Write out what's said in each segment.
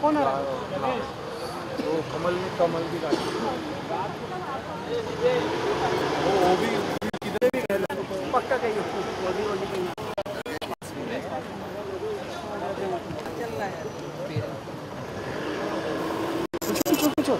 कौन आ रहा है? वो कमल की गाड़ी वो भी किधर भी गए पक्का कहीं वो भी कहीं चल रहा है। पूछो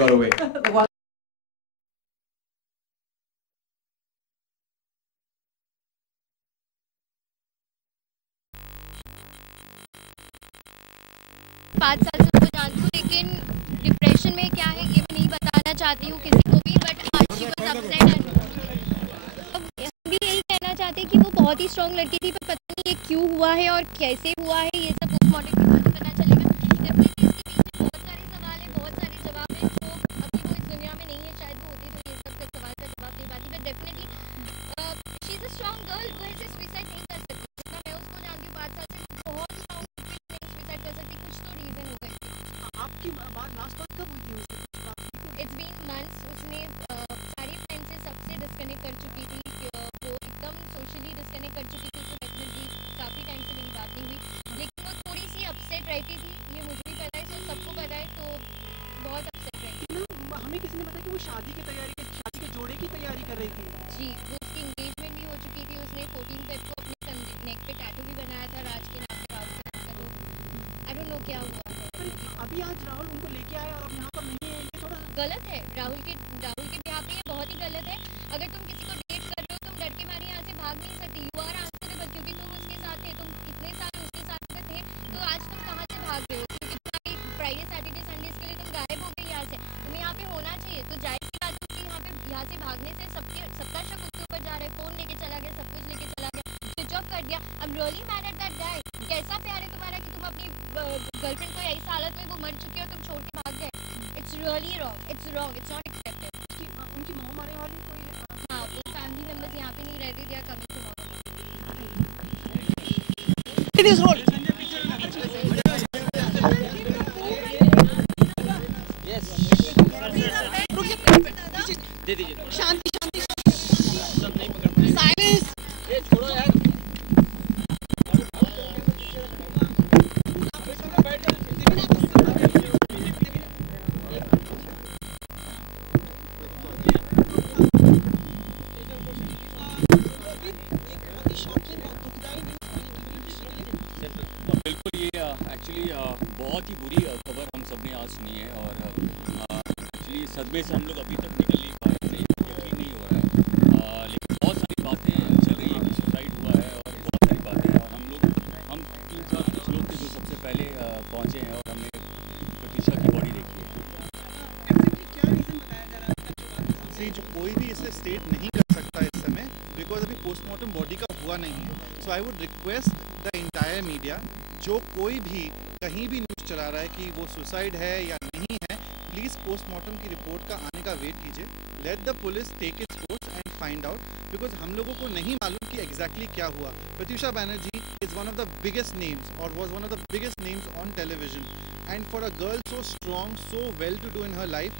got away. 5 साल से उनको जानती हूँ, लेकिन डिप्रेशन में क्या है ये भी नहीं बताना चाहती हूँ किसी को भी, बट आज शी वाज अपसेट एंड हम भी यही कहना चाहते हैं कि वो बहुत ही स्ट्रॉन्ग लड़की थी, पर पता नहीं ये क्यों हुआ है और कैसे हुआ है, ये सब पोस्टमार्टम के बाद पता चलेगा। डेफिनेटली इसके पीछे बहुत सारे सवाल हैं, बहुत सारे जवाब हैं, तो अभी वो इस दुनिया में नहीं है, शायद वो होती तो ये सब का सवाल का जवाब दे पाती, but definitely she is a strong girl, वो ऐसे सुसाइड नहीं कर सकती। जितना मैं उसको जानती हूँ 5 साल से, बहुत स्ट्रॉन्ग सुसाइड कर सकती, कुछ तो रीज़न होगा इसके। आपकी बात लास्ट बात कब हुई थी उससे? It's been months. उसने सारी फ्रेंड से सबसे डिस्कनेक्ट कर चुकी थी, वो एकदम सोशली डिस्कनेक्ट कर चुकी थी, उसको डेफिनेटली काफ़ी टाइम से मेरी बात नहीं हुई, लेकिन वो थोड़ी सी अपसेट रहती थी, ये मुझे भी पता है, सो सबको पता है, तो बहुत अपसेट रहती थी। हमें किसी ने बताया कि वो शादी के जोड़े की तैयारी कर रही थी। जी, वो उसकी इंगेजमेंट भी हो चुकी थी, उसने 14 फेब को अपने नेक पे टैटू भी बनाया था राज के नाम पे, राहुल के नाम का, तो आई डोंट नो क्या हुआ है। अभी आज राहुल उनको लेके आया और अब यहाँ पर नहीं है, ये थोड़ा गलत है। राहुल के बिहाफ पे ये बहुत ही गलत है। अगर तुम किसी को डेट कर रहे हो, तुम लड़के मारे यहाँ से भाग नहीं सकते, यू आर आंसरेबल, क्योंकि तुम उसके साथ थे, तुम इतने साल उसके साथ में थे, तो आज तुम कहाँ से भाग रहे हो? क्योंकि तुम्हारी फ्राइडे सैटरडे संडेज के लिए तुम गायब हो गए यहाँ से, तुम्हें यहाँ पे होना चाहिए, तो जाहिर सी बात है कि यहाँ से भागने से सबका शक उसके ऊपर जा रहा है, फ़ोन लेके चला गया, सब कुछ लेके चला गया, स्विच ऑफ कर दिया। I am really mad at that guy. कैसा प्यार है तुम्हारा कि तुम अपनी गर्लफ्रेंड को ऐसी हालत में, वो मर चुकी है और तुम छोड़ के भाग गए? It's really wrong, it's not accepted. उनकी मोह मारे वाली कोई हाँ, वो फैमिली मेंबर्स यहाँ पे नहीं रहते, दे आर कमिंग टुमारो। दे दीजिए। शांति साइलेंस। ये छोड़ो यार। बिल्कुल, ये एक्चुअली बहुत ही बुरी खबर हम सब ने आज सुनी है, और एक्चुअली सदमे से हम लोग अभी तक निकल नहीं पाए, हमें यकीन नहीं हो रहा है, लेकिन बहुत सारी बातें चल रही है कि सुसाइड हुआ है, और बहुत सारी बातें, और हम 3-4 कुछ लोग थे जो सबसे पहले पहुँचे हैं और हमने प्रतीक्षा की बॉडी देखी है। क्या रीज़न बताया जा रहा है? जो कोई भी इस स्टेट नहीं कर सकता इस समय, बिकॉज अभी पोस्टमार्टम बॉडी का हुआ नहीं है। So I would request the entire media, जो कोई भी कहीं भी न्यूज़ चला रहा है कि वो सुसाइड है या नहीं है, प्लीज़ पोस्टमार्टम की रिपोर्ट का आने का वेट कीजिए। Let the police take its course and find out, because हम लोगों को नहीं मालूम कि एग्जैक्टली क्या हुआ। Pratyusha Banerjee is one of the biggest names, or was one of the biggest names on television, and for a girl so strong, so well to do in her life,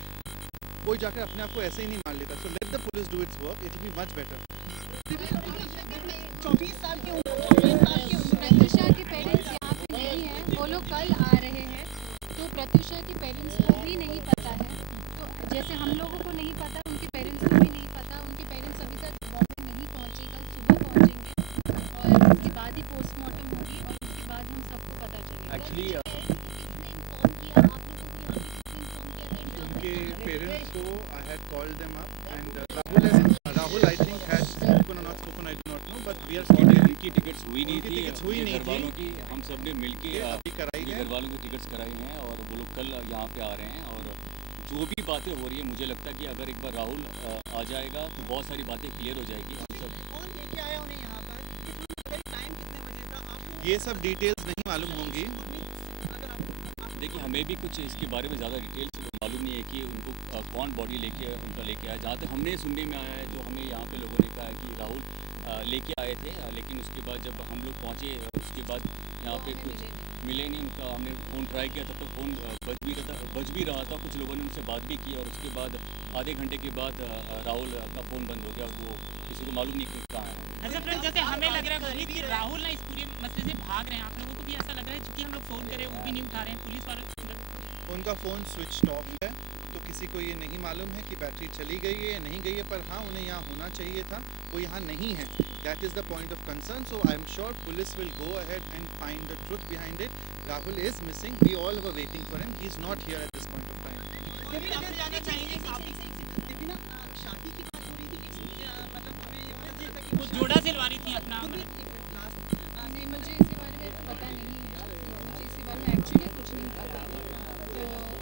कोई जाकर अपने आप को ऐसे ही नहीं मार लेता। So let the police do its work, it will be much better. 24 साल की उम्र प्रत्यूषा के पेरेंट्स यहाँ पे नहीं हैं, वो लोग कल आ रहे हैं, तो प्रत्यूषा के पेरेंट्स को भी नहीं पता है। तो जैसे हम लोगों को नहीं पता, उनके पेरेंट्स को भी नहीं पता। उनके पेरेंट्स अभी तक बॉम्बे नहीं पहुँचे, कल सुबह पहुँचेंगे और उसके बाद ही पोस्टमार्टम होगी और उसके बाद हम सबको पता चलेगा। एक्चुअली उनके पेरेंट्स को I had called them up, and Rahul I think has spoken or not spoken, I do not know, but we are speaking. उनकी टिकट्स हुई नहीं थी, टिकट्स हुई नहीं घर वालों की हम सब ने मिलके अभी कराई है। घर वालों की टिकट्स कराई हैं और वो लोग कल यहाँ पे आ रहे हैं। और जो भी बातें हो रही है, मुझे लगता है कि अगर एक बार राहुल आ जाएगा तो बहुत सारी बातें क्लियर हो जाएगी। हम सब कौन लेके आया उन्हें यहाँ पर, टाइम कितने बजे था, आप ये सब डिटेल्स नहीं मालूम होंगी। अगर आप देखिए, हमें भी कुछ इसके बारे में ज़्यादा डिटेल्स मालूम नहीं है कि उनको कौन बॉडी उनका लेके आया। जहाँ तक हमने सुनने में आया है, जो हमें यहाँ पे लोगों ने कहा है कि राहुल लेके आए थे, लेकिन उसके बाद जब हम लोग पहुँचे उसके बाद यहाँ पे कुछ मिले नहीं उनका। हमने फ़ोन ट्राई किया, तब तक फ़ोन बज भी रहा था। कुछ लोगों ने उनसे बात भी की और उसके बाद आधे घंटे के बाद राहुल का फ़ोन बंद हो गया और वो किसी को मालूम नहीं कि कहाँ है। अच्छा फ्रेंड, जैसे हमें लग रहा है कि राहुल ना इस पूरे मसले से भाग रहे हैं, आप लोगों को भी ऐसा लग रहा है कि हम लोग फ़ोन करें वो भी नहीं उठा रहे हैं, पुलिस वाले उनका फ़ोन स्विच ऑफ है, तो किसी को ये नहीं मालूम है कि बैटरी चली गई है या नहीं गई है, पर हाँ उन्हें यहाँ होना चाहिए था, वो यहाँ नहीं है। That is the point of concern. So I am sure police will go ahead and find the truth behind it. Rahul is missing, we all were waiting for him, he is not here at this point of time. आपसे जानना चाहेंगे ना, शादी की बात हो रही थी, मतलब हमें ये पता चला कि वो जोड़ा सिलवा रही थी अपना। नहीं, मुझे इसके बारे में पता नहीं है, मुझे इसके बारे में एक्चुअली कुछ नहीं पता। तो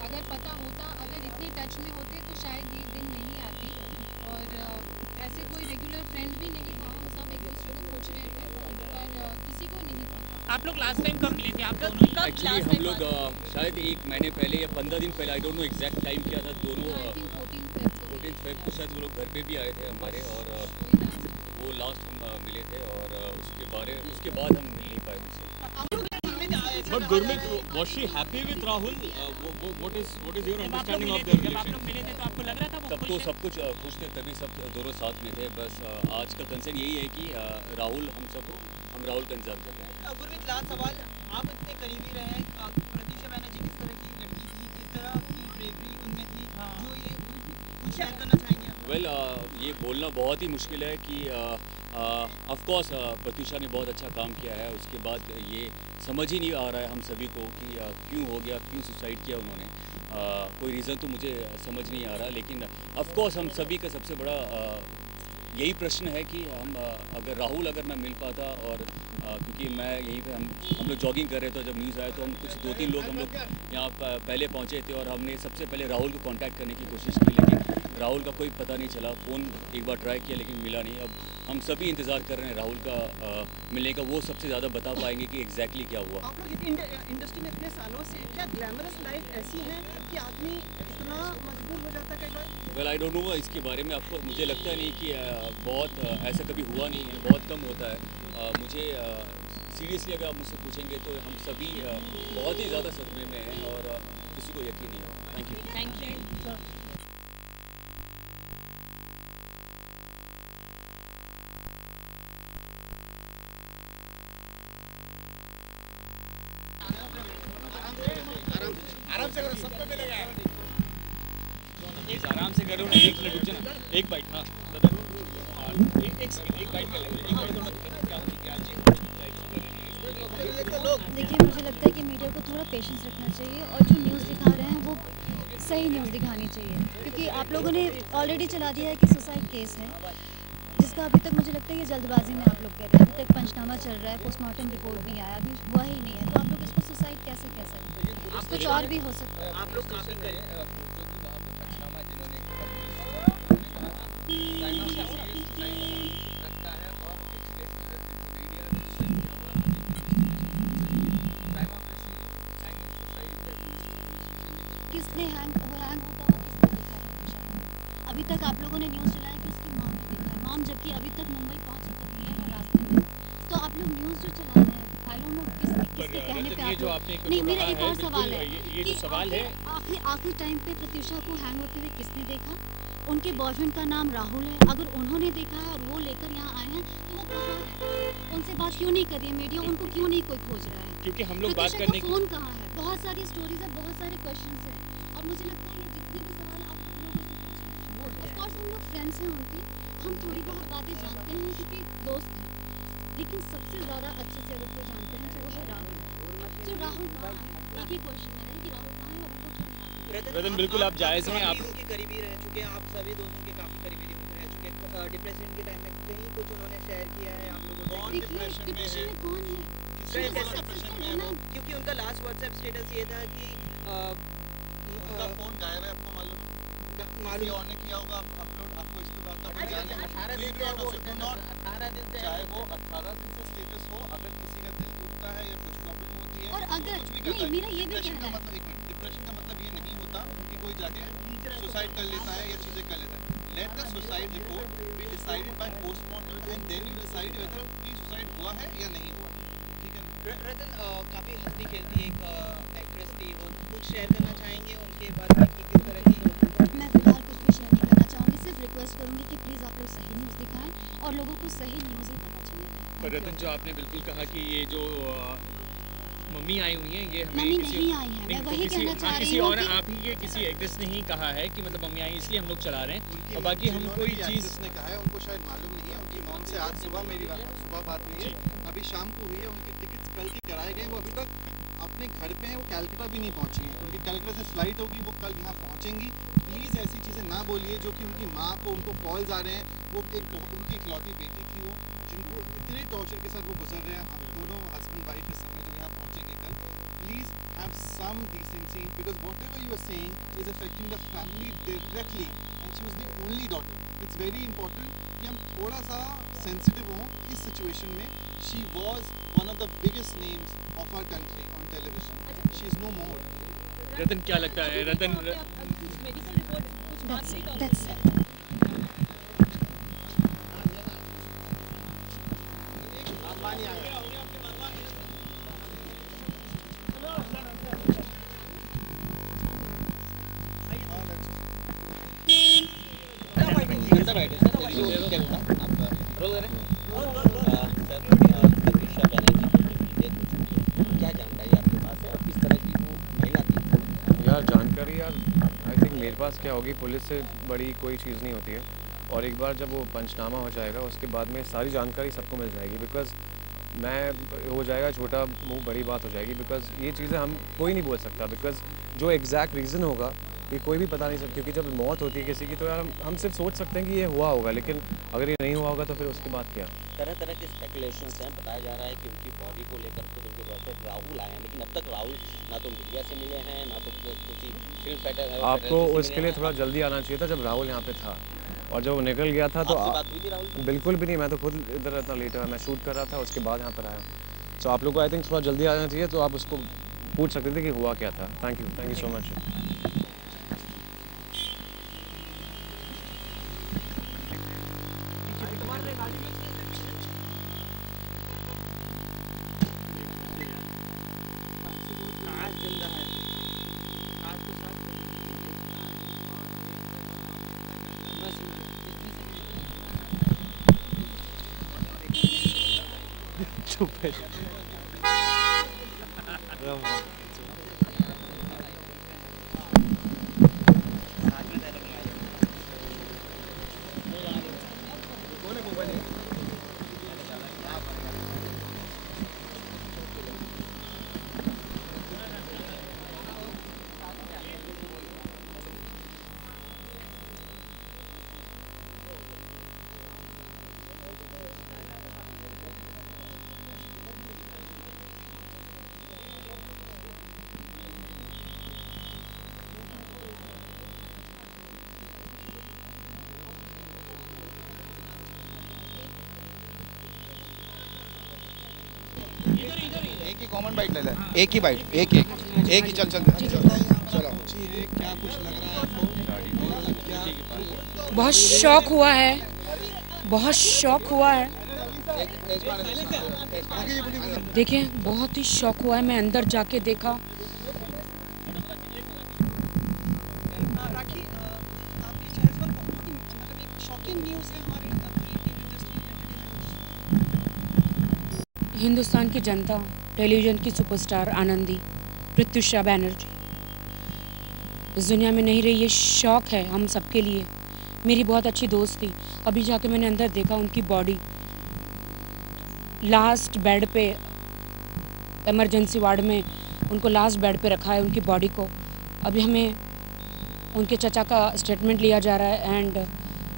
अगर पता होता, अगर इतने टच में होते तो शायद ये दिन नहीं आती। और ऐसे कोई रेगुलर फ्रेंड भी नहीं था, हम सब एक दूसरे को पूछ रहे थे, पर किसी को नहीं पता। आप लोग लास्ट टाइम कब मिले थे आप दोनों ही? एक्चुअली हम लोग शायद 1 महीने पहले या 15 दिन पहले, I don't know exact time क्या था, दोनों 14 फेब को शायद वो लोग घर पे भी आए थे हमारे, और वो लास्ट हम मिले थे और उसके बाद हम मिल नहीं पाए उनसे। But Gurmeet, was she happy with Rahul? What is your जब आप लोग understanding मिले of थे, their जब आप relation? लोग मिले थे तो आपको लग रहा था वो तब तो खुश है? सब कुछ खुश थे, तभी सब दोनों साथ में थे। बस आज का कंसर्न यही है कि राहुल हम राहुल का इंतजार कर रहे हैं। गुरमीत, लास्ट सवाल, आप इतने करीबी रहे हैं, प्रत्यूषा बैनर्जी किस तरह की लड़की थी, किस तरह की ब्रेवरी उनमें थी, जो ये कुछ शेयर करना चाहेंगे आप? वेल, ये बोलना बहुत ही मुश्किल है कि ऑफ कोर्स प्रत्यूषा ने बहुत अच्छा काम किया है। उसके बाद ये समझ ही नहीं आ रहा है हम सभी को कि क्यों हो गया, क्यों सुसाइड किया उन्होंने। कोई रीज़न तो मुझे समझ नहीं आ रहा, लेकिन ऑफ कोर्स हम सभी का सबसे बड़ा यही प्रश्न है कि अगर राहुल मैं मिल पाता, और क्योंकि मैं यहीं पे हम लोग जॉगिंग कर रहे थे जब न्यूज़ आया, तो हम कुछ 2-3 लोग हम लोग यहाँ पहले पहुँचे थे और हमने सबसे पहले राहुल को कांटेक्ट करने की कोशिश की, लेकिन राहुल का कोई पता नहीं चला। फ़ोन एक बार ट्राई किया लेकिन मिला नहीं। अब हम सभी इंतज़ार कर रहे हैं राहुल का मिलने का, वो सबसे ज़्यादा बता पाएंगे कि एग्जैक्टली क्या हुआ। आप लोग इस इंडस्ट्री में इतने सालों से, क्या ग्लैमरस लाइफ ऐसी है कि आदमी इतना मजबूर हो जाता है कई बार? वेल, आई डोंट नो इसके बारे में। आपको मुझे लगता नहीं कि बहुत ऐसा कभी हुआ नहीं है, बहुत कम होता है। मुझे सीरियसली अगर आप मुझसे पूछेंगे तो हम सभी बहुत ही ज़्यादा सदमे में हैं और किसी को यकीन नहीं होगा। Thank you. Thank you. आराम से करो, सबको मिलेगा। आराम से करो ना, एक मिनट रुक जाना, एक बाइट। हाँ, एक बाइट कर लेंगे, एक बाइट तो क्या चीज़। देखिए, मुझे लगता है कि मीडिया को थोड़ा पेशेंस रखना चाहिए और जो न्यूज़ दिखा रहे हैं वो सही न्यूज़ दिखानी चाहिए, क्योंकि आप लोगों ने ऑलरेडी चला दिया है कि सुसाइड केस है, जिसका अभी तक मुझे लगता है ये जल्दबाजी में आप लोग कह रहे हैं। अभी तक पंचनामा चल रहा है, पोस्टमार्टम रिपोर्ट नहीं आया, अभी हुआ ही नहीं है, तो आप लोग इसको सुसाइड कैसे कह सकते हैं? कुछ और भी हो सकता है। आप लोग काफी लोगों ने न्यूज़ चलाया कि उसकी मॉम ने देखा है, मॉम जबकि अभी तक मुंबई पहुंच चुकी है वो रास्ते में। तो आप लोग न्यूज़ जो चला रहे हैं, आई डोंट नो किसके कहने पे ये आप जो लोग। आपने नहीं, मेरा कहा एक है, और सवाल है ये कि जो सवाल है आखिर टाइम पे प्रत्युषा को हैंग होते हुए किसने देखा? उनके बॉयफ्रेंड का नाम राहुल है, अगर उन्होंने देखा है और वो लेकर यहाँ आए हैं तो वो कहाँ है? उनसे बात क्यों नहीं कर रही है मीडिया? उनको क्यों नहीं कोई खोज रहा है? क्योंकि हम लोग बात प्रत्युषा करने का फ़ोन कहाँ है? बहुत सारी स्टोरीज है, बहुत सारे क्वेश्चंस हैं और मुझे लगता है ये जितने भी सवाल आप लोगों से पूछें, ऑफ कोर्स हम लोग फ्रेंड्स हैं उनके, हम थोड़ी बहुत बातें जानते हैं क्योंकि दोस्त हैं, लेकिन सबसे ज़्यादा अच्छे से अगर कोई जानते हैं तो वो है राहुल। तो राहुल कहाँ है? एक ही क्वेश्चन है कि राहुल कहाँ है और उनको क्यों नहीं आता? रतन बिल्कुल आप जायज़ हैं, आप उनके करीबी रह चुके हैं, आप सभी दोस्तों के काफी करीबी रह चुके हैं। डिप्रेशन के टाइम में कहीं कुछ उन्होंने शेयर किया है आप लोगों से? देखिए डिप्रेशन में कौन है? क्योंकि उनका लास्ट व्हाट्सएप स्टेटस ये था कि उनका फोन गायब है, आपको मालूम है? किसी और ने किया होगा अपलोड, आपको इसके बाद का कोई ध्यान है? 18 दिन से चाहे वो 18 दिन से स्टेटस हो, अगर किसी का दिल टूटता है या कुछ प्रॉब्लम होती है और अगर कुछ भी नहीं, करता है, मेरा ये भी डिप्रेशन कहना का है मतलब, एक मिनट, डिप्रेशन का मतलब ये नहीं होता कि कोई जाके सुसाइड कर लेता है या चीज़ें कर लेता है। Let the suicide report be decided by postmortem and then you decide whether कि सुसाइड हुआ है या नहीं हुआ, ठीक है? रतन काफी हंसती खेलती एक एक्ट्रेस थी, और कुछ शेयर करना चाहेंगे उनके बारे में कि किस तरह की? मैं फिलहाल कुछ भी शेयर नहीं करना चाहूँगी, सिर्फ रिक्वेस्ट करूँगी कि प्लीज़ आप लोग सही न्यूज़ दिखाएं और लोगों को सही न्यूज़ ही पता चले। पर रतन जो आपने बिल्कुल कहा कि ये जो मम्मी आई हुई हैं ये हमें मम्मी किसी नहीं आई हैं, मैं तो वही कहना चाह रही किसी हूँ और कि आप ही के किसी एक्ट्रेस ने ही कहा है कि मतलब मम्मी आई इसलिए हम लोग चला रहे हैं, उनकी और बाकी हम जिन्होंने कोई भी चीज़ एक्ट्रेस ने कहा है उनको शायद मालूम नहीं है। उनकी मॉम से आज सुबह मेरी सुबह बात हुई है, अभी शाम को हुई है। उनकी टिकट्स कल की कराए गए, वो अभी तक अपने घर पे हैं, वो कैलकाटा भी नहीं पहुंची हैं। उनकी कैलकाटा से फ्लाइट होगी, वो कल यहाँ पहुंचेंगी। प्लीज़ ऐसी चीज़ें ना बोलिए जो कि उनकी माँ को, उनको कॉल्स आ रहे हैं, वो उनकी इकलौती बेटी थी वो, जिनको इतने टॉर्चर के साथ वो गुजर रहे हैं। हम दोनों हस्बैंड वाइफ इस समय जो यहाँ पहुँचेंगे कल, please have some decency because whatever you are saying is affecting the family directly and she was the only daughter. It's very important कि हम थोड़ा सा sensitive हों इस situation में. She was one of the biggest names of our country on television. She is no more. रतन क्या लगता है रतन that's it. यार जानकारी यार आई थिंक मेरे पास क्या होगी, पुलिस से बड़ी कोई चीज़ नहीं होती है। और एक बार जब वो पंचनामा हो जाएगा उसके बाद में सारी जानकारी सबको मिल जाएगी। बिकॉज़ मैं हो जाएगा छोटा मुंह बड़ी बात हो जाएगी। बिकॉज़ ये चीज़ें हम कोई नहीं बोल सकता, बिकॉज़ जो एग्जैक्ट रीज़न होगा ये कोई भी पता नहीं सकता। क्योंकि जब मौत होती है किसी की तो यार हम सिर्फ सोच सकते हैं कि ये हुआ होगा, लेकिन अगर ये नहीं हुआ होगा तो फिर उसके बाद क्या। तरह तरह के स्पेकुलेशंस हैं। बताया जा रहा है कि उनकी बॉडी को लेकर खुद उनके बॉयफ्रेंड राहुल आए हैं, लेकिन अब तक राहुल ना तो मीडिया से मिले हैं ना तो किसी फिल्म फेडरेशन आपको उसके लिए थोड़ा जल्दी आना चाहिए था जब राहुल यहाँ पे था, और जब वो निकल गया था तो बात हुई थी राहुल? बिल्कुल भी नहीं, मैं तो खुद इधर इतना लेट हुआ, मैं शूट कर रहा था उसके बाद यहाँ पर आया। तो आप लोग को आई थिंक थोड़ा जल्दी आना चाहिए, तो आप उसको पूछ सकते थे कि हुआ क्या था। Thank you so much. चुप है। एक ही कॉमन बाइट ले ले, एक ही बाइट, एक ही चल चलो। क्या कुछ लग रहा है आपको? गाड़ी में। बहुत शौक हुआ है, बहुत शौक हुआ है। देखिए बहुत ही शौक हुआ है। मैं अंदर जाके देखा। राखी, आपके चेहरे पर बहुत ही मतलब एक शॉकिंग न्यूज़ है हमारे हिंदुस्तान की जनता, टेलीविज़न की सुपरस्टार आनंदी प्रत्युषा बैनर्जी इस दुनिया में नहीं रही। ये शौक है हम सबके लिए। मेरी बहुत अच्छी दोस्त थी। अभी जाके मैंने अंदर देखा उनकी बॉडी लास्ट बेड पे, इमरजेंसी वार्ड में उनको लास्ट बेड पे रखा है उनकी बॉडी को। अभी हमें उनके चचा का स्टेटमेंट लिया जा रहा है एंड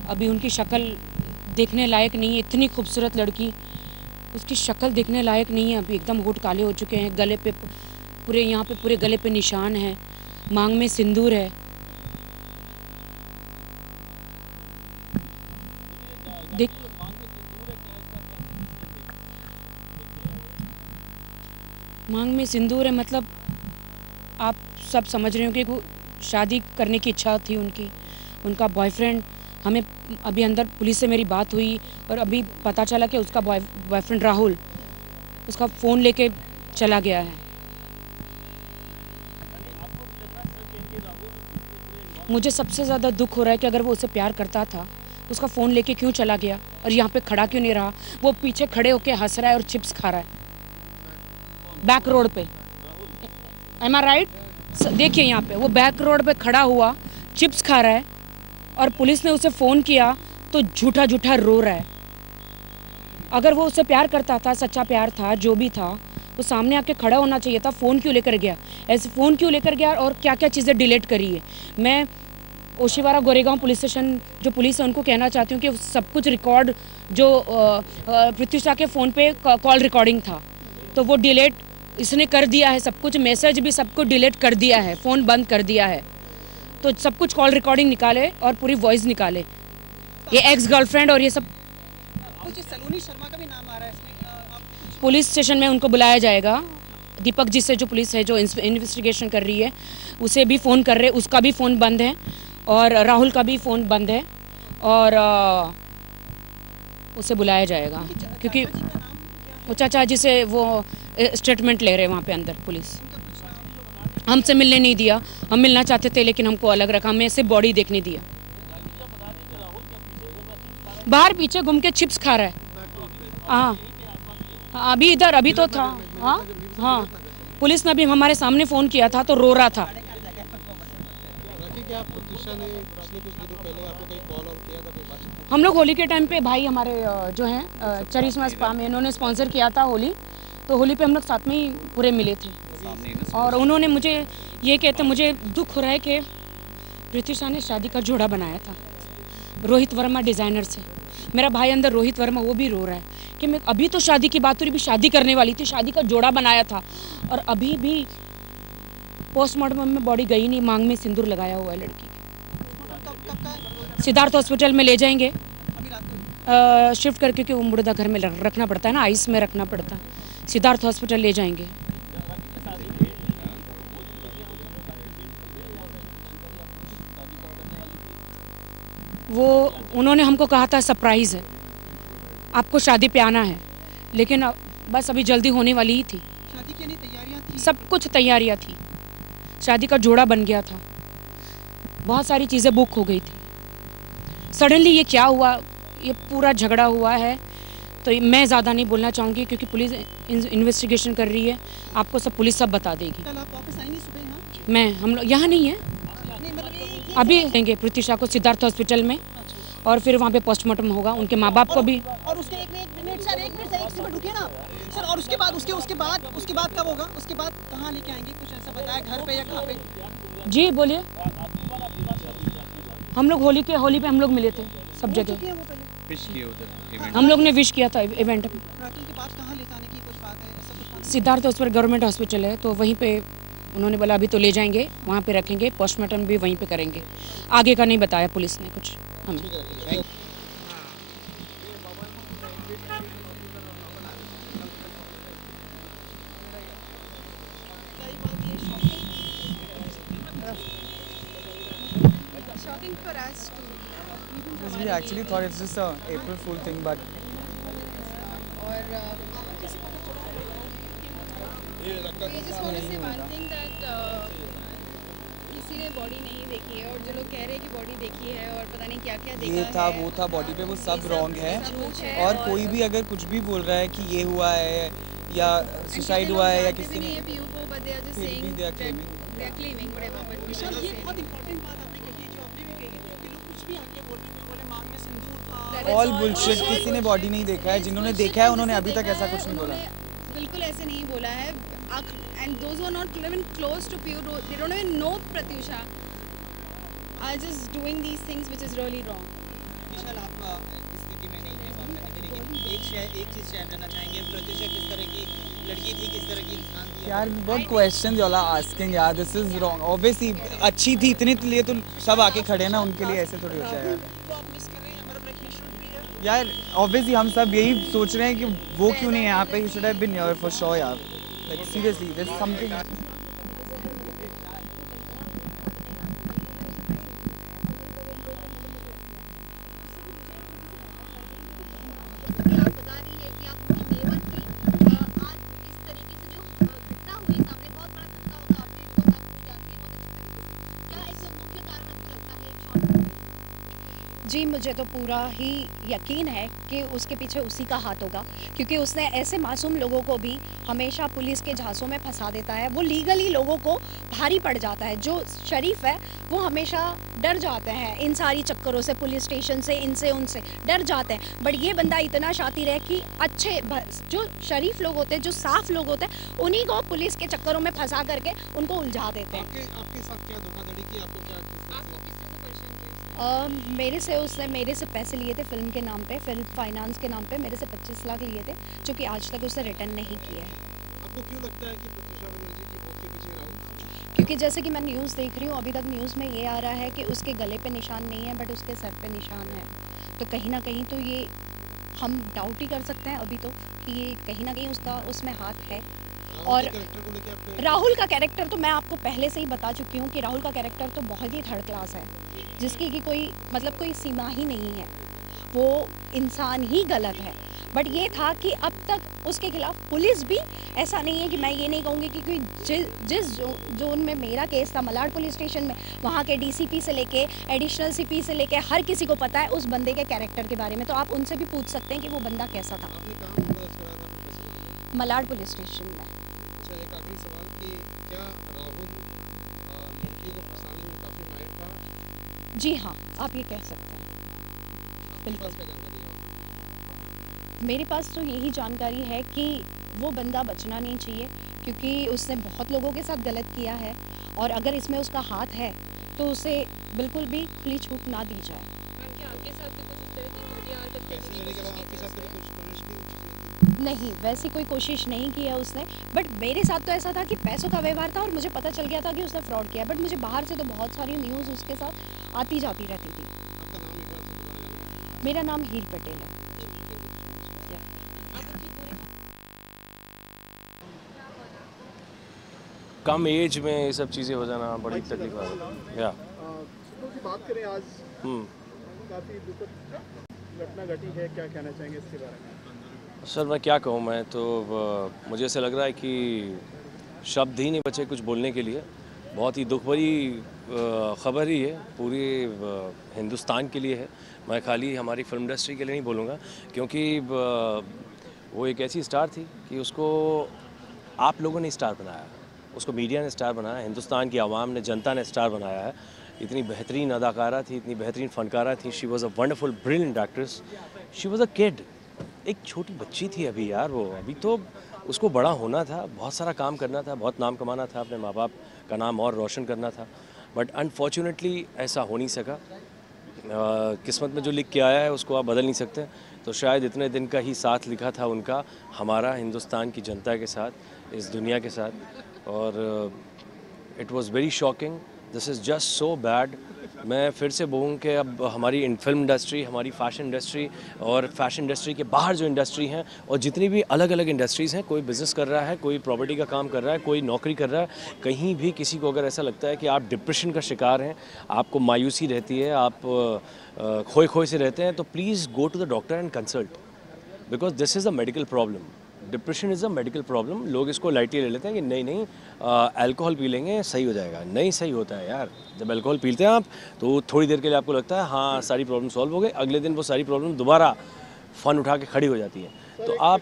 अभी उनकी शक्ल देखने लायक नहीं है। इतनी खूबसूरत लड़की, उसकी शक्ल देखने लायक नहीं है। अभी एकदम होठ काले हो चुके हैं। गले पे पूरे, यहाँ पे पूरे गले पे निशान है। मांग में सिंदूर है। देख, मांग में सिंदूर है मतलब आप सब समझ रहे हो कि वो शादी करने की इच्छा थी उनकी। उनका बॉयफ्रेंड, हमें अभी अंदर पुलिस से मेरी बात हुई और अभी पता चला कि उसका बॉयफ्रेंड राहुल उसका फ़ोन लेके चला गया है। मुझे सबसे ज़्यादा दुख हो रहा है कि अगर वो उससे प्यार करता था उसका फ़ोन लेके क्यों चला गया और यहाँ पे खड़ा क्यों नहीं रहा। वो पीछे खड़े होके हंस रहा है और चिप्स खा रहा है बैक रोड पे। एम आई राइट? देखिए यहाँ पे वो बैक रोड पे खड़ा हुआ चिप्स खा रहा है और पुलिस ने उसे फ़ोन किया तो झूठा झूठा रो रहा है। अगर वो उससे प्यार करता था, सच्चा प्यार था, जो भी था, तो सामने आके खड़ा होना चाहिए था। फ़ोन क्यों लेकर गया? ऐसे फ़ोन क्यों लेकर गया और क्या क्या चीज़ें डिलीट करी है। मैं ओशीवारा गोरेगांव पुलिस स्टेशन जो पुलिस है उनको कहना चाहती हूँ कि सब कुछ रिकॉर्ड जो प्रत्युषा के फ़ोन पे कॉल रिकॉर्डिंग था तो वो डिलीट इसने कर दिया है। सब कुछ मैसेज भी सब कुछ डिलीट कर दिया है, फ़ोन बंद कर दिया है। तो सब कुछ कॉल रिकॉर्डिंग निकाले और पूरी वॉइस निकाले। ये एक्स गर्लफ्रेंड और ये सब। कुछ सलोनी शर्मा का भी नाम आ रहा है इसमें। पुलिस स्टेशन में उनको बुलाया जाएगा। दीपक जी से जो पुलिस है जो इन्वेस्टिगेशन कर रही है उसे भी फ़ोन कर रहे, उसका भी फ़ोन बंद है और राहुल का भी फ़ोन बंद है और उसे बुलाया जाएगा क्योंकि वो चाचा जी से वो स्टेटमेंट ले रहे हैं वहाँ पे अंदर पुलिस। हमसे मिलने नहीं दिया, हम मिलना चाहते थे लेकिन हमको अलग रखा, हमें सिर्फ बॉडी देखने दिया। बाहर पीछे घूम के चिप्स खा रहा है। हाँ, अभी इधर अभी तो था। हाँ हाँ, पुलिस ने भी हमारे सामने फ़ोन किया था तो रो रहा था। हम लोग होली के टाइम पे भाई हमारे जो हैं चरिश्मा स्पा में इन्होंने स्पॉन्सर किया था होली, तो होली पे हम लोग साथ में ही पूरे मिले थे और उन्होंने मुझे ये कहते, मुझे दुख हो रहा है कि प्रत्युषा ने शादी का जोड़ा बनाया था रोहित वर्मा डिज़ाइनर से। मेरा भाई अंदर रोहित वर्मा वो भी रो रहा है कि मैं अभी तो शादी की बात हो रही, भी शादी करने वाली थी, शादी का जोड़ा बनाया था और अभी भी पोस्टमार्टम में बॉडी गई नहीं। मांग में सिंदूर लगाया हुआ है लड़की। सिद्धार्थ हॉस्पिटल में ले जाएंगे शिफ्ट करके, क्योंकि वो मुर्दा घर में रखना पड़ता है ना, आइस में रखना पड़ता है। सिद्धार्थ हॉस्पिटल ले जाएंगे। वो उन्होंने हमको कहा था सरप्राइज़ है, आपको शादी पे आना है, लेकिन बस अभी जल्दी होने वाली ही थी। शादी की तैयारियां थी, सब कुछ तैयारियां थी। शादी का जोड़ा बन गया था, बहुत सारी चीज़ें बुक हो गई थी। सडनली ये क्या हुआ, ये पूरा झगड़ा हुआ है। तो मैं ज़्यादा नहीं बोलना चाहूँगी क्योंकि पुलिस इन्वेस्टिगेशन कर रही है। आपको सब पुलिस सब बता देगी। कल आप वापस आएंगे सुबह यहाँ? मैं हम लोग यहाँ नहीं है, अभी देंगे प्रत्युषा को सिद्धार्थ हॉस्पिटल में और फिर वहाँ पे पोस्टमार्टम होगा। उनके माँ बाप को भी। और उसके एक मिनट सर, एक सेकंड रुकिए ना सर। और उसके बाद उसके बाद कब होगा? उसके बाद कहाँ लेके आएंगे? कुछ ऐसा बताया, घर पे या कहाँ पे? जी बोलिए। हम लोग होली पे हम लोग मिले थे सब जगह। हम लोग ने विश किया था इवेंट में। सिद्धार्थ हॉस्पिटल गवर्नमेंट हॉस्पिटल है तो वहीं पे उन्होंने बोला अभी तो ले जाएंगे, वहाँ पे रखेंगे, पोस्टमार्टम भी वहीं पे करेंगे। आगे का नहीं बताया पुलिस ने कुछ हमें। nothing for us to. Because we actually thought it's just a April Fool thing, but और we just want to say one thing that किसी ने बॉडी नहीं देखी है और जो लोग कह रहे हैं कि बॉडी देखी है और पता नहीं क्या क्या देखा ये था है, वो था बॉडी पे, वो सब रॉन्ग है। झूठ है और कोई भी अगर कुछ भी बोल रहा है कि ये हुआ है या सुसाइड हुआ है या किसी ने, पीयू को but they are just फिर saying भी they are claiming. they are claiming whatever, but विशाल, ये बहुत इंपॉर्टेंट बात आपने कही है जो आपने भी कही है कि लोग कुछ भी आके बोल रहे हैं, बोले मांग में सिंदूर था। That is all all bullshit. bullshit. किसी ने बॉडी नहीं देखा है, जिन्होंने देखा है उन्होंने अभी तक ऐसा कुछ नहीं बोला। बिल्कुल ऐसे नहीं बोला है। And those who are not even close to Piyush, they don't even know Pratyusha, are just doing these things which is really wrong. विशाल, आप इस स्थिति में नहीं है बात करने की, लेकिन एक चीज़ शेयर करना चाहेंगे, प्रत्युषा किस तरह की लड़की थी, किस तरह की इंसान थी? यार बहुत क्वेश्चन y'all are asking यार, दिस इज रॉन्ग। ऑब्वियसली अच्छी थी, इतने लिए तो सब आके खड़े ना, उनके लिए ऐसे थोड़ी होता है यार। तो आप मिस कर रहे हैं, मतलब like he should be here. यार ऑब्वियसली हम सब यही सोच रहे हैं कि वो क्यों नहीं है यहाँ पे, he should have been here for sure यार। Like seriously there is something. आप बता रही है कि आप उनकी नेबर थी, आज इस तरीके से जो घटना हुई सामने, बहुत बड़ा खतरा होगा, आपने तो आप जानती हैं बहुत अच्छी तरीके से, क्या इसका मुख्य कारण आपको लगता है शॉट? जी मुझे तो पूरा ही यकीन है कि उसके पीछे उसी का हाथ होगा, क्योंकि उसने ऐसे मासूम लोगों को भी हमेशा पुलिस के झांसों में फंसा देता है। वो लीगली लोगों को भारी पड़ जाता है। जो शरीफ है वो हमेशा डर जाते हैं इन सारी चक्करों से, पुलिस स्टेशन से, इनसे उनसे डर जाते हैं। बट ये बंदा इतना शातिर है कि अच्छे जो शरीफ लोग होते हैं, जो साफ लोग होते हैं, उन्हीं को पुलिस के चक्करों में फंसा करके उनको उलझा देते हैं। आपके साथ क्या धोखाधड़ी की, आपको क्या मेरे से उसने मेरे से पैसे लिए थे फिल्म के नाम पे, फिल्म फाइनेंस के नाम पे मेरे से 25 लाख लिए थे, जो कि आज तक उसने रिटर्न नहीं किया है। आपको क्यों लगता है कि प्रत्युषा बनर्जी की मौत के पीछे राहुल? क्योंकि जैसे कि मैं न्यूज़ देख रही हूँ, अभी तक न्यूज़ में ये आ रहा है कि उसके गले पे निशान नहीं है बट उसके सर पे निशान है। तो कहीं ना कहीं तो ये हम डाउट ही कर सकते हैं अभी तो कि ये कहीं ना कहीं उसका उसमें हाथ है। और राहुल का कैरेक्टर तो मैं आपको पहले से ही बता चुकी हूँ कि राहुल का कैरेक्टर तो बहुत ही थर्ड क्लास है, जिसकी कि कोई मतलब कोई सीमा ही नहीं है, वो इंसान ही गलत है। बट ये था कि अब तक उसके खिलाफ पुलिस भी, ऐसा नहीं है कि मैं ये नहीं कहूँगी कि कोई जिस जोन में मेरा केस था मलाड पुलिस स्टेशन में, वहाँ के डीसीपी से लेके एडिशनल सीपी से लेके हर किसी को पता है उस बंदे के कैरेक्टर के बारे में। तो आप उनसे भी पूछ सकते हैं कि वो बंदा कैसा था। मलाड पुलिस स्टेशन में। एक आखिरी सवाल कि क्या राहुल लड़कियों को फंसाने में काफ़ी माहिर था? जी हाँ, आप ये कह सकते हैं, बिल्कुल। मेरे पास तो यही जानकारी है कि वो बंदा बचना नहीं चाहिए, क्योंकि उसने बहुत लोगों के साथ गलत किया है, और अगर इसमें उसका हाथ है तो उसे बिल्कुल भी खुली छूट ना दी जाए। आपके साथ भी कुछ इस तरह की घटिया नहीं, वैसी कोई कोशिश नहीं की है उसने, बट मेरे साथ तो ऐसा था कि पैसों का व्यवहार था और मुझे पता चल गया था कि उसने फ्रॉड किया। बट मुझे बाहर से तो बहुत सारी न्यूज़ उसके साथ आती जाती रहती थी। मेरा नाम हीर पटेल है। कम एज में ये सब चीज़ें हो जाना बड़ी तकलीफ है। या बात करें आज काफ़ी दुखद घटना घटी है, क्या कहना चाहेंगे इसके बारे में? सर मैं क्या कहूँ, मैं तो मुझे ऐसा लग रहा है कि शब्द ही नहीं बचे कुछ बोलने के लिए। बहुत ही दुख भरी ख़बर ही है, पूरे हिंदुस्तान के लिए है। मैं खाली हमारी फिल्म इंडस्ट्री के लिए नहीं बोलूँगा, क्योंकि वो एक ऐसी स्टार थी कि उसको आप लोगों ने स्टार बनाया, उसको मीडिया ने स्टार बनाया, हिंदुस्तान की आवाम ने, जनता ने स्टार बनाया है। इतनी बेहतरीन अदाकारा थी, इतनी बेहतरीन फ़नकारा थी। She was a wonderful brilliant actress. She was a kid, एक छोटी बच्ची थी अभी यार। वो अभी तो उसको बड़ा होना था, बहुत सारा काम करना था, बहुत नाम कमाना था, अपने माँ बाप का नाम और रोशन करना था। बट अनफॉर्चुनेटली ऐसा हो नहीं सका। किस्मत में जो लिख के आया है उसको आप बदल नहीं सकते। तो शायद इतने दिन का ही साथ लिखा था उनका, हमारा, हिंदुस्तान की जनता के साथ, इस दुनिया के साथ। और it was very shocking. This is just so bad मैं फिर से बोलूँ कि अब हमारी फिल्म इंडस्ट्री, हमारी फैशन इंडस्ट्री और फैशन इंडस्ट्री के बाहर जो इंडस्ट्री हैं और जितनी भी अलग अलग इंडस्ट्रीज़ हैं, कोई बिज़नेस कर रहा है, कोई प्रॉपर्टी का काम कर रहा है, कोई नौकरी कर रहा है, कहीं भी किसी को अगर ऐसा लगता है कि आप डिप्रेशन का शिकार हैं, आपको मायूसी रहती है, आप खोए खोए से रहते हैं, तो please go to the doctor and consult, because this is a medical problem. Depression is a medical problem. लोग इसको लाइटली ले लेते हैं कि नहीं अल्कोहल पी लेंगे सही हो जाएगा। नहीं सही होता है यार। जब अल्कोहल पीते हैं आप तो थोड़ी देर के लिए आपको लगता है हाँ सारी प्रॉब्लम सॉल्व हो गई, अगले दिन वो सारी प्रॉब्लम दोबारा फ़न उठा के खड़ी हो जाती है। तो आप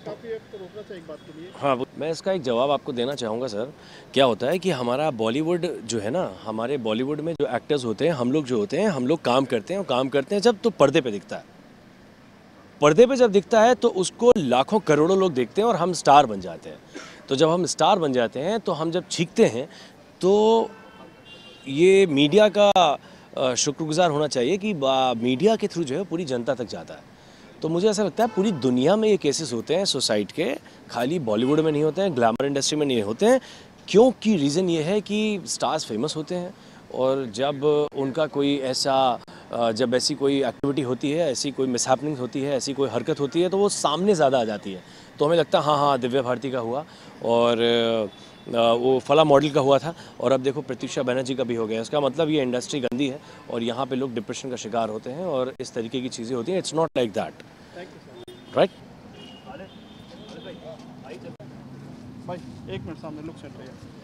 हाँ, मैं इसका एक जवाब आपको देना चाहूँगा सर। क्या होता है कि हमारा बॉलीवुड जो है ना, हमारे बॉलीवुड में जो एक्टर्स होते हैं, हम लोग जो होते हैं, हम लोग काम करते हैं और काम करते हैं जब तो पर्दे पे दिखता है। पर्दे पे जब दिखता है तो उसको लाखों करोड़ों लोग देखते हैं और हम स्टार बन जाते हैं। तो जब हम स्टार बन जाते हैं तो हम जब चीखते हैं तो ये मीडिया का शुक्रगुजार होना चाहिए कि मीडिया के थ्रू जो है पूरी जनता तक जाता है। तो मुझे ऐसा लगता है पूरी दुनिया में ये केसेस होते हैं सुसाइड के, खाली बॉलीवुड में नहीं होते हैं, ग्लैमर इंडस्ट्री में नहीं होते हैं। क्योंकि रीज़न ये है कि स्टार्स फेमस होते हैं और जब उनका कोई ऐसा जब ऐसी कोई एक्टिविटी होती है, ऐसी कोई मिसहैपनिंग होती है, ऐसी कोई हरकत होती है तो वो सामने ज़्यादा आ जाती है। तो हमें लगता है हाँ दिव्या भारती का हुआ और वो फला मॉडल का हुआ था और अब देखो प्रत्युषा बनर्जी का भी हो गया। इसका मतलब ये इंडस्ट्री गंदी है और यहाँ पे लोग डिप्रेशन का शिकार होते हैं और इस तरीके की चीज़ें होती हैं। It's not like that, right? भाई एक मिनट सामने लुक सेट रही है।